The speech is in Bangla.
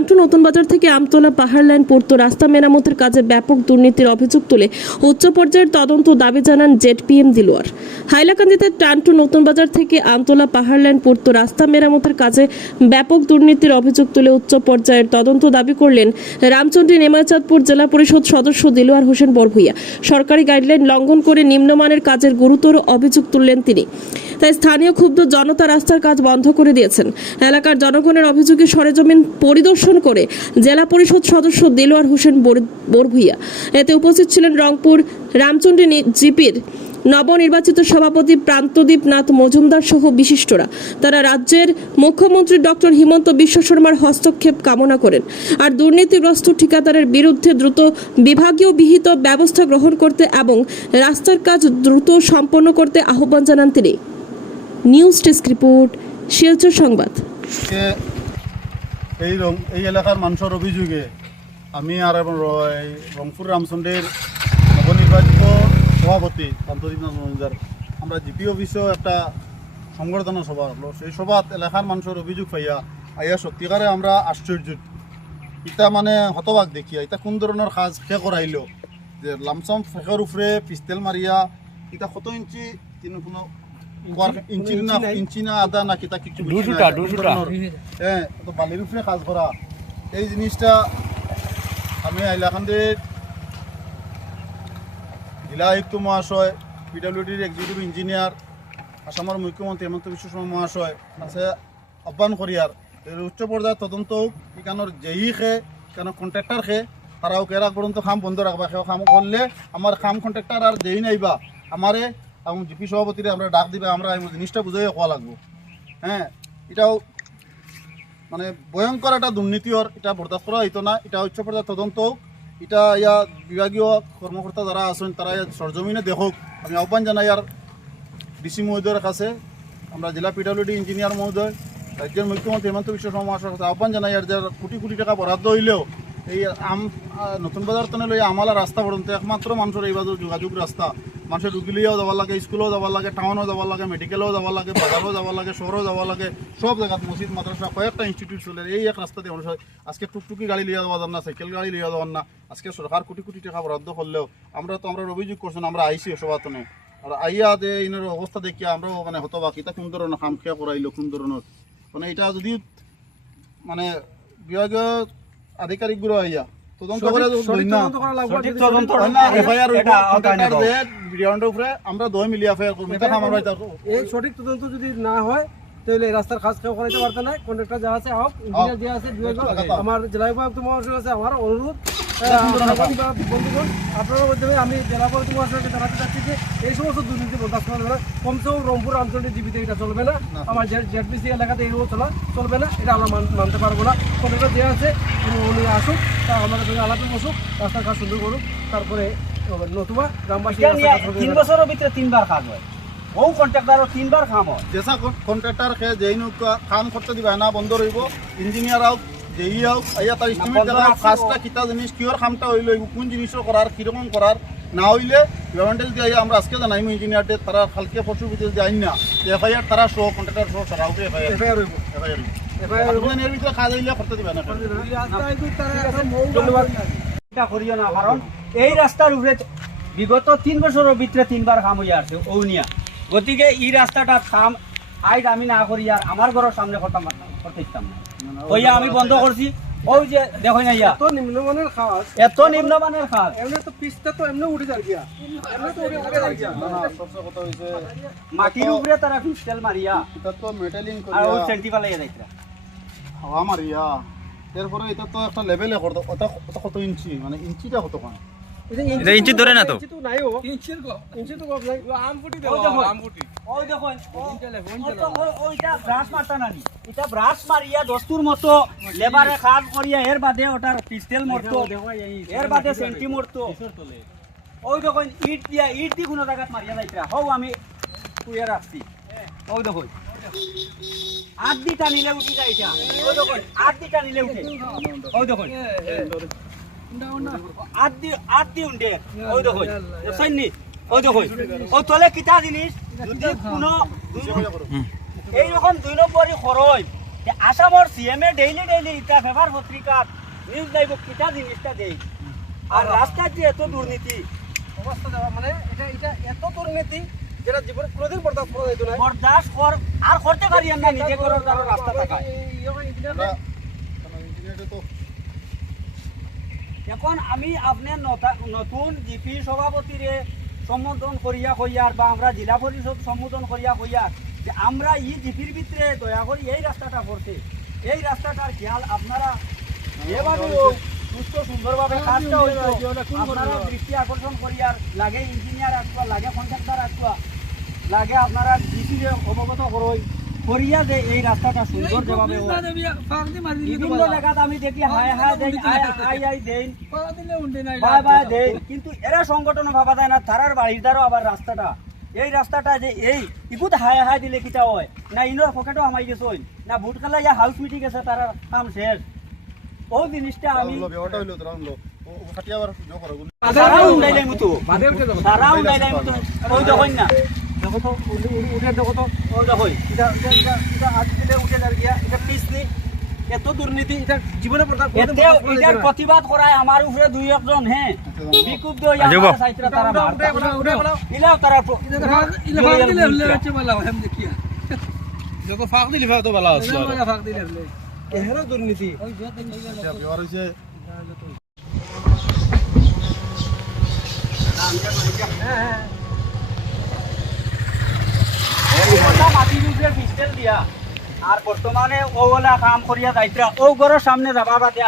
টান্টু নতুন বাজার থেকে আমতলা পাহাড় লাইন পূর্ত রাস্তা মেরামতের কাজে ব্যাপক দুর্নীতির অভিযোগ তুলে উচ্চ পর্যায়ের তদন্ত দাবি জানান জেডপিএম দিলওয়ার। হাইলাকান্দিতে টান্টু নতুন বাজার থেকে আমতলা পাহাড় লাইন পূর্ত রাস্তা মেরামতের কাজে ব্যাপক দুর্নীতির অভিযোগ তুলে উচ্চ পর্যায়ের তদন্ত দাবি করলেন রামচন্দ্রী নেমাচাঁদপুর জেলা পরিষদ সদস্য দিলওয়ার হোসেন বরভূইয়া। সরকারি গাইডলাইন লঙ্ঘন করে নিম্নমানের কাজের গুরুতর অভিযোগ তুললেন তিনি। তাই স্থানীয় ক্ষুব্ধ জনতা রাস্তার কাজ বন্ধ করে দিয়েছেন। এলাকার জনগণের অভিযোগে সরেজমিন পরিদর্শন করে জেলা পরিষদ সদস্য দিলওয়ার হোসেন বরভূইয়া। এতে উপস্থিত ছিলেন রংপুর রামচন্দ্রী জিপির নবনির্বাচিত সভাপতি প্রান্তদীপ নাথ মজুমদার সহ বিশিষ্টরা। তারা রাজ্যের মুখ্যমন্ত্রী ডক্টর হিমন্ত বিশ্ব শর্মার হস্তক্ষেপ কামনা করেন আর দুর্নীতিগ্রস্ত ঠিকাদারের বিরুদ্ধে দ্রুত বিভাগীয় বিহিত ব্যবস্থা গ্রহণ করতে এবং রাস্তার কাজ দ্রুত সম্পন্ন করতে আহ্বান জানান তিনি। নিউজ ডেস্ক রিপোর্ট, শিলচর সংবাদ। এই এলাকার মানুষের অভিযোগে আমি আর রংপুর রামচন্দ্রের নবনির্বাচিত সভাপতি প্রান্তদীপ নাথ মজুমদার আমরা জিপি অফিসেও একটা সংবর্ধনা সভা হলো। সেই সভাত এলাকার মানুষের অভিযোগ পাইয়া আইয়া সত্যিকারে আমরা আশ্চর্য। ইটা মানে হতবাক দেখিয়া ইটা কোন ধরনের কাজ খে করাইল যে লামসাম ফেকের উপরে পিস্তেল মারিয়া ইটা কত ইঞ্চি কোনো ইঞ্চি না আদা না কিতা কিছু হ্যাঁ তো বালির উপরে কাজ করা এই জিনিসটা আমি হাইলাকান্দির জেলা আয়ুক্ত মহাশয়, পিডব্লিউডির এক্সিকিউটিভ ইঞ্জিনিয়ার, আসামের মুখ্যমন্ত্রী হেমন্ত বিশ্ব শর্মা মহাশয় আছে আহ্বান করিয়ার উচ্চ পর্যায়ের তদন্ত হোক। এখানোর যেই খে কেন কন্ট্রাক্টর খে তারাও কেরা পর্যন্ত খাম বন্ধ রাখবা। সে খাম করলে আমার খাম কন্ট্রাক্টর আর যেই নাইবা আমারে এবং জিপি সভাপতিরে আমরা ডাক দিবে, আমরা এই জিনিসটা বুঝাই কোয়া লাগবো। হ্যাঁ, এটাও মানে ভয়ঙ্কর একটা দুর্নীতির, এটা বরদাস্ত করা হইতো না। এটা উচ্চ পর্যায়ের তদন্ত হোক। এটা ইয়া বিভাগীয় কর্মকর্তা যারা আছেন তারা সরজমিনে দেখুক। আমি আহ্বান জানাই আর ডিসি মহোদয়ের কাছে, আমরা জেলা পিডব্লিউডি ইঞ্জিনিয়ার মহোদয়, রাজ্যের মুখ্যমন্ত্রী হেমন্ত বিশ্ব শর্মা মহাশয়ের কাছে আহ্বান জানাই আর যার কোটি কোটি টাকা বরাদ্দ হইলেও এই নতুন বাজার টানে লই আমালা রাস্তা পর্যন্ত একমাত্র মানুষের এই বাজার যোগাযোগ রাস্তা। মানুষের রুগীলিয়াও যাব লাগে, স্কুলেও যাব লাগে, টাউনও যাব লাগে, মেডিকেলেও যাব লাগে, বাজারও যাব লাগে, শহরও যাব লাগে, সব জায়গায় মসজিদ মাদ্রাসা কয়েকটা ইনস্টিটিউট চলে। এই এক রাস্তা দিয়ে মানুষ আজকে টুকটুকি গাড়ি লিয়া যাওয়া যান না, সাইকেল গাড়ি লিয়া যাওয়ার না। আজকে সরকার কোটি কোটি টাকা বরাদ্দ করলেও আমরা অভিযোগ করছেন, আমরা আইসি সভাতনে আর আইয়া দে ইনের অবস্থা দেখিয়া আমরাও মানে হতবাক। এটা কোন ধরনের খাম খেয়া করাইলো, কোন ধরনের মানে এটা যদি মানে বিভাগীয় আধিকারিকগুলো আইয়া তদন্ত করে আমরা দই মিলিয়ে এফআইআর করবো। এই সঠিক তদন্ত যদি না হয় তাহলে এই রাস্তার কাজ কেউ করাইতে পারতে না। কন্ট্রাক্টর যা আছে হোক, ইঞ্জিনিয়ার যে আছে আমার জেলা উপায়ুক্ত মহাশয় আছে আমার অনুরোধ বন্ধুগণ আপনার মাধ্যমে আমি জেলা উপায়ুক্ত মহাশয়কে জানাতে চাচ্ছি যে এই সমস্ত দুর্নীতি বরদাস্ত করা যাবে না। কমসে কম রংপুর অঞ্চলের জীবিত এটা চলবে না। আমার জেডপিসি এলাকাতে এইভাবে চলবে না, এটা আমরা মানতে পারবো না। কন্ট্রাক্টর যে আছে উনি আসুক, তা আমাদের সঙ্গে আলাপে বসুক, রাস্তার কাজ সুন্দর করুক, তারপরে নতুবা গ্রামবাসী 3 বছরের ভিতরে 3বার কাজ হয়। ও কন্ট্রাক্টরও 3বার কাম হয়। যেসা কন্ট্রাক্টর খে যেই কাম করতে দিবে না বন্ধ রইব। ইঞ্জিনিয়ার হোক, যেই হোক, আইয়া তার এস্টিমেট দেওয়া কাজটা কিতা জিনিস কিয়র কামটা হইল, কোন জিনিসও করার কিরকম করার না হইলে গভর্নমেন্টের যদি আইয়া আমরা আজকে জানাইম ইঞ্জিনিয়ারদের তারা কালকে পরশুর ভিতরে যদি আইন না এফআইআর তারা সহ কন্ট্রাক্টর সহ তারা এফআইআর হইব। এর ভিতরে কাজ হইলে করতে দিবে না। এটা করিও না, কারণ এই রাস্তার উপরে বিগত 3 বছরের ভিতরে 3বার কাম হইয়া আছে ওনিয়া। গতিকে এই রাস্তাটা কাম আইড আমি না করি আর আমার ঘরের সামনে করতে ইচ্ছাম না, হইয়া আমি বন্ধ করছি। ওই যে দেখো না ইয়া এত নিম্নমানের কাজ, এত নিম্নমানের কাজ, এমনি তো পিস্তা তো এমনি উঠে যায় গিয়া, এমনি তো উঠে যায় মাটির উপরে তারা পিস্টেল মারিয়া এটা তো মেটালিং আর করিয়া ওই সেন্টি পালাইয়া যাইতরা হাওয়া মারিয়া। এরপরে এটা তো একটা লেভেলে করতো। ওটা কত ইঞ্চি, মানে ইঞ্চিটা কত কোন এটা ইঞ্চি ধরে না তো, ইঞ্চি তো নাইও, ইঞ্চি তো কম নাই। আমফুটি দাও, আমফুটি ওই দেখুন ওইটা ব্রাশ মারতা নানি, এটা ব্রাশ মারিয়া দস্তুর মতো লেবারে কাজ করিয়া এর বাদে ওটার পিস্টেল মরতো, এর বাদে সেন্টি মরতো। ওই দেখুন ইট দি কোনো জায়গাত মারিয়া যাইতরা। হও আমি কুইয়া রাখছি। ওই দেখুন আদি টানিলে উঠি যায় এটা। ওই দেখুন আদি টানিলে উঠে। ওই দেখুন আদি উন্ডে। ওই দেখুন সৈনি, ওই দেখুন ও তলে কিতা জিনিস যদি কোনো এইরকম 2 নম্বরই খরচ আসামর সিএমএ ডেইলি ইটা পেপার পত্রিকা নিউজ লাইভ কিটা জিনিসটা দেই আর রাস্তার যে এত দুর্নীতি অবস্থা দেওয়া মানে এটা এটা এত দুর্নীতি যেটা জীবনে কোনোদিন বরদাস্ত করা যেত না বরদাস্ত কর আর করতে পারি আমরা নিজে করার কারো রাস্তা থাকায় ইঞ্জিনিয়ারে তো এখন আমি আপনার নতুন জিপি সভাপতিরে সম্বোধন করিয়া কইয়ার বা আমরা জেলা পরিষদ সম্বোধন করিয়া কইয়ার যে আমরা ই জিপির ভিতরে দয়া করি এই রাস্তাটা করতে এই রাস্তাটার খেয়াল আপনারা যেভাবে হোক সুস্থ সুন্দরভাবে কাজটা হইতো আপনারা দৃষ্টি আকর্ষণ করিয়ার লাগে ইঞ্জিনিয়ার আসবা লাগে কন্ট্রাক্টর আসবা লাগে আপনারা জিপির অবগত করই করিয়া যে এই রাস্তাটা সুন্দর যেভাবে হয় বিভিন্ন জায়গাত আমি দেখি হায় হায় দেই আই দেই বাই দেই কিন্তু এরা সংগঠন ভাবা যায় না তারার বাড়ির দ্বারা আবার রাস্তাটা এই রাস্তাটা যে এই ইকুত হায় হায় দিলে কিটা হয় না ইনোর পকেটও আমাই গেছে না ভোট খেলা ইয়া হাউস মিটিং গেছে তারা কাম শেষ ও জিনিসটা আমি ব্যবহারটা হইলো তোরা হইলো ও খাটিয়া আবার জো করো তারা উড়াইলাই মতো তারা উড়াইলাই মতো ওই দেখুন না দেখো তো উঠে দেখো তো ওই দেখুন এটা এটা এটা এটা আজ দিলে উঠে যার গিয়া এটা পিছলি এত দুর্নীতি এটা জীবনে বরদাস্ত এতে এটার প্রতিবাদ করায় আমার উপরে দুই একজন হ্যাঁ বিকুপ দই আজব। আমার সাইত্রা তারা উঠে বলো ইলাও তারা যত ফাঁক দিলি ফাঁক তো ভালো আছে এহেরও দুর্নীতি এটা ব্যবহার হইছে মাটির উপরে পিস্টেল দিয়া আর বর্তমানে ওগুলা কাম করিয়া যাইত্রা ও ঘরের সামনে যাবা বাদে